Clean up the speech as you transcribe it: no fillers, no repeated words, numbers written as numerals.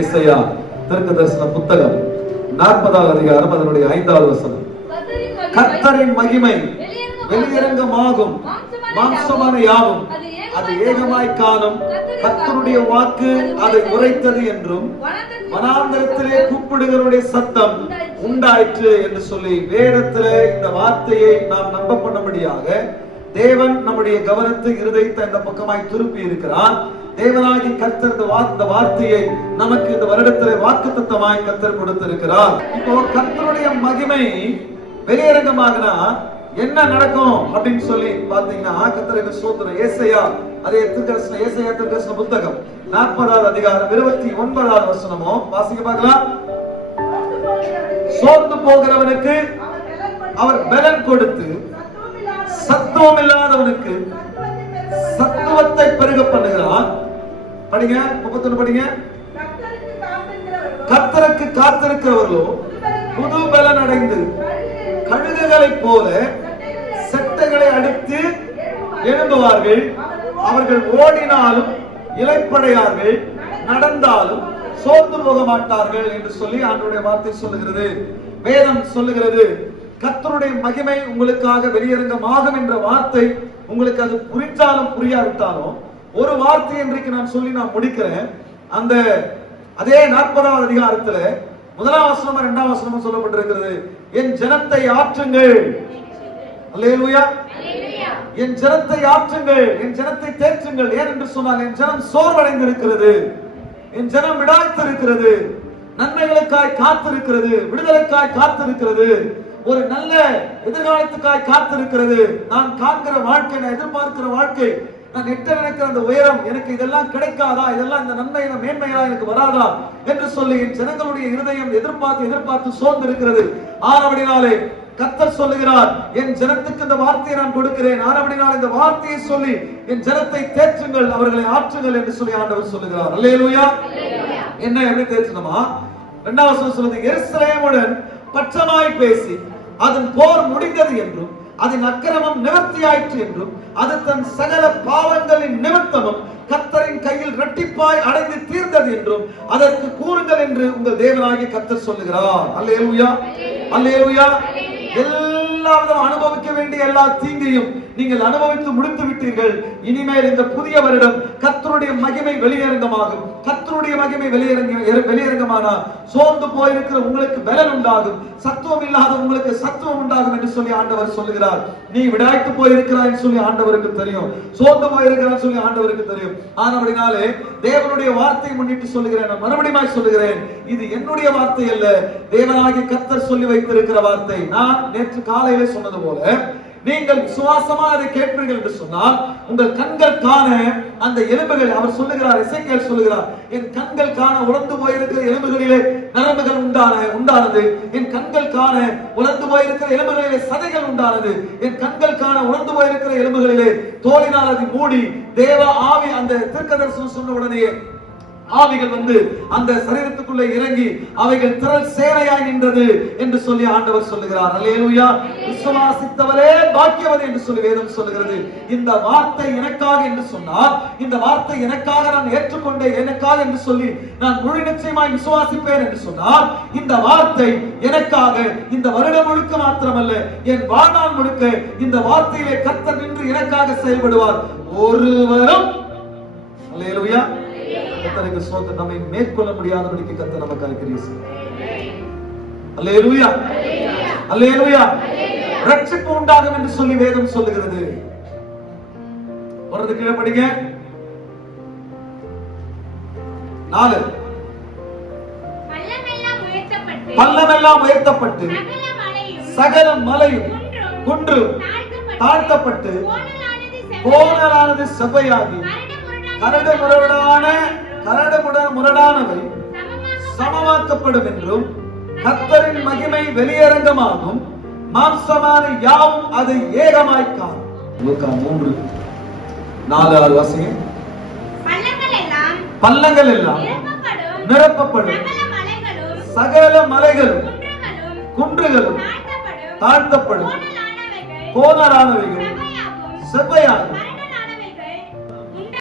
ஏசாயா தீர்க்கதரிசன புத்தகம் 40வது அதிகாரம் அதனுடைய 5வது வசனம். கர்த்தரின் மகிமை வெளியரங்கமாகும், மாம்சமான யாவும் அது ஏகமாய் காணும். கர்த்தருடைய வாக்கு அதை உரைத்தது என்றும் வனாந்தரத்திலே கூப்பிடுகிறவருடைய சத்தம் உண்டாயிற்று என்று சொல்லி வேதத்திலே இந்த வார்த்தையை நாம் நம்ப பண்ணும்படியாக தேவன் நம்முடைய கவனத்தை இருதயத்தை இந்த பக்கமாய் திருப்பி இருக்கிறார். தேவனாகி கர்த்தர் இந்த வார்த்தையை நமக்கு இந்த வருடத்திலே வாக்குத்தத்தமாய் கர்த்தர் கொடுத்திருக்கிறார். இப்போ கர்த்தருடைய மகிமை வெளியரங்கமாகனா என்ன நடக்கும் அப்படின்னு சொல்லி பாத்தீங்கன்னா கர்த்தருக்கு ஸ்தோத்திரம். ஏசாயா தீர்க்கதரிசன புத்தகம் 40வது அதிகாரம் 29வது வசனமோ வாசிக்க பார்க்கலாம். சோர்ந்து போகிறவனுக்கு அவர் பலன் கொடுத்து சத்துவம் இல்லாதவனுக்கு சத்துவத்தை பெருக பண்ணுகிறார். படிங்க 31 படிங்க. கர்த்தருக்கு காத்திருக்கிறவர்களோ புது பலன் அடைந்து கழுகுகளைப் போல செட்டைகளை அடித்து எழும்புவார்கள். அவர்கள் ஓடினாலும் இளைப்படையார்கள், நடந்தாலும் சோர்ந்து போக மாட்டார்கள் என்று சொல்லி ஆண்டவருடைய வார்த்தை சொல்லுகிறது. வேதம் சொல்லுகிறது கர்த்தருடைய மகிமை உங்களுக்காக வெளியரங்கமாகும் என்ற வார்த்தை உங்களுக்கு அது புரிஞ்சாலும் புரியாவிட்டாலும் ஒரு வார்த்தை இன்றைக்கு நான் சொல்லி நான் முடிக்கிறேன். அந்த அதே 40வது அதிகாரத்துல 1வது வசனம் 2வது வசனம் சொல்லப்பட்டிருக்கிறது. என் ஜனத்தை ஆற்றுங்கள். அல்லேலூயா. என் ஜனத்தை ஆற்றுங்கள், என் ஜனத்தை தேற்றுங்கள். ஏன் என்று சொன்னால் என் ஜனம் சோர்வடைந்திருக்கிறது, என் ஜனம் விடாய்த்திருக்கிறது, நன்மைகளுக்காய் காத்திருக்கிறது, விடுதலைக்காய் காத்திருக்கிறது, ஒரு நல்ல எதிர்காலத்துக்காய் காத்திருக்கிறது. நான் காண்கிற வாழ்க்கை, நான் எதிர்பார்க்கிற வாழ்க்கை, நான் எட்ட நினைக்கிற அந்த உயரம், எனக்கு இதெல்லாம் கிடைக்காதா, இதெல்லாம் இந்த நன்மை மேன்மையா எனக்கு வராதா என்று சொல்லி என் ஜனங்களுடைய இருதயம் எதிர்பார்த்து சோர்ந்து இருக்கிறது. ஆனபடினாலே கர்த்தர் சொல்லுகிறார் என் ஜனத்துக்கு இந்த வார்த்தையை நான் கொடுக்கிறேன். ஆனபடினாலே இந்த வார்த்தையை சொல்லி என் ஜனத்தை தேற்றுங்கள், அவர்களை ஆற்றுங்கள் என்று சொல்லி ஆண்டவர் சொல்லுகிறார். அல்லேலூயா. என்ன எப்படி தேற்றணுமா? 2வது வசனம் சொல்லுது, எருசலேமுடன் பட்சமாய் பேசி அதன் போர் முடிந்தது என்றும் அதன் அக்கிரமம் நிவர்த்தியாயிற்று என்றும் அது தன் சகல பாவங்களின் நிமித்தமும் கர்த்தரின் கையில் இரட்டிப்பாய் அடைந்து தீர்ந்தது என்றும் அதற்கு கூறுங்கள் என்று உங்கள் தேவனாகிய கர்த்தர் சொல்லுகிறார். அல்லேலூயா. அல்லேலூயா. எல்லாவிதம் அனுபவிக்க வேண்டிய எல்லா தீங்கையும் நீங்கள் அனுபவித்து முடித்து விட்டீர்கள். இனிமேல் இந்த புதிய வருடம் கர்த்தருடைய மகிமை வெளியரங்கமாகும். கர்த்தருடைய மகிமை வெளியரங்கமானா சோர்ந்து போயிருக்கிற உங்களுக்கு பலன் உண்டாகும், சத்துவம் இல்லாத உங்களுக்கு சத்துவம் உண்டாகும் என்று சொல்லி ஆண்டவர் சொல்லுகிறார். நீ விடாய்த்து போயிருக்கிறாய் என்று சொல்லி ஆண்டவருக்கு தெரியும், சோர்ந்து போயிருக்கிறாய் சொல்லி ஆண்டவருக்கு தெரியும். ஆனபடினாலே தேவனுடைய வார்த்தையை முன்னிட்டு சொல்லுகிறேன், நான் மறுபடியும் சொல்லுகிறேன், இது என்னுடைய வார்த்தை அல்ல, தேவனாகிய கர்த்தர் சொல்லி வைத்திருக்கிற வார்த்தை. நான் நேற்று காலையிலே சொன்னது போல நீங்கள் விசுவாசமா அதை கேட்பீர்கள் என்று சொன்னால் உங்கள் கண்கள் காண அந்த எலும்புகள், அவர் சொல்லுகிறார், எசேக்கியேல் சொல்லுகிறார், என் கண்கள் காண உலர்ந்து போயிருக்கிற எலும்புகளிலே நரம்புகள் உண்டானது, என் கண்கள் காண உலர்ந்து போயிருக்கிற எலும்புகளிலே சதைகள் உண்டானது, என் கண்கள் காண உலர்ந்து போயிருக்கிற எலும்புகளிலே தோலினால் அது மூடி தேவ ஆவி அந்த தீர்க்கதரிசனம் சொன்ன உடனே ஆவிகள் வந்து அந்த சரீரத்துக்குள்ளே இறங்கி அவைகள் திரள் சேனையாய் நின்றது என்று சொல்லி ஆண்டவர் சொல்லுகிறார். அல்லேலூயா. விசுவாசித்தவரே பாக்கியவர் என்று சொல்லி வேதம் சொல்லுகிறது. இந்த வார்த்தை எனக்காக என்று சொன்னால், இந்த வார்த்தை எனக்காக நான் ஏற்றுக்கொண்டேன், எனக்காக என்று சொல்லி நான் முழு நிச்சயமாய் விசுவாசிப்பேன் என்று சொன்னால், இந்த வார்த்தை எனக்காக இந்த வருடம் முழுக்க மாத்திரமல்ல, என் வாழ்நாள் முழுக்க இந்த வார்த்தையிலே கர்த்தர் நின்று எனக்காக செயல்படுவார். ஒருவரும் அல்லேலூயா கர்த்தருக்கு ஸ்தோத்திரம், நம்மை மேற்கொள்ள முடியாதபடிக்கு கர்த்தர் நமக்காக கிரியை செய்வார். அல்லேலூயா. அல்லேலூயா. ரட்சிப்பு உண்டாகும் என்று சொல்லி வேதம் சொல்லுகிறது. வரது கீழே படிங்க. 4 பள்ளமெல்லாம் உயர்த்தப்பட்டு சகல மலையும் குன்றும் தாழ்த்தப்பட்டு கோணலானது செவ்வையாகி கரடு முரடானவை சமமாக்கப்படும் என்றும் கர்த்தரின் மகிமை வெளியரங்கமாகும், மாம்சமான யாவும் அதை ஏகமாய் காணும். லூக்கா 3:4 வாசிங்க. பள்ளங்கள் எல்லாம் நிரப்பப்படும், சகல மலைகளும் குன்றுகளும் தாழ்த்தப்படும், கோணலானவைகள் செவ்வையாகும்,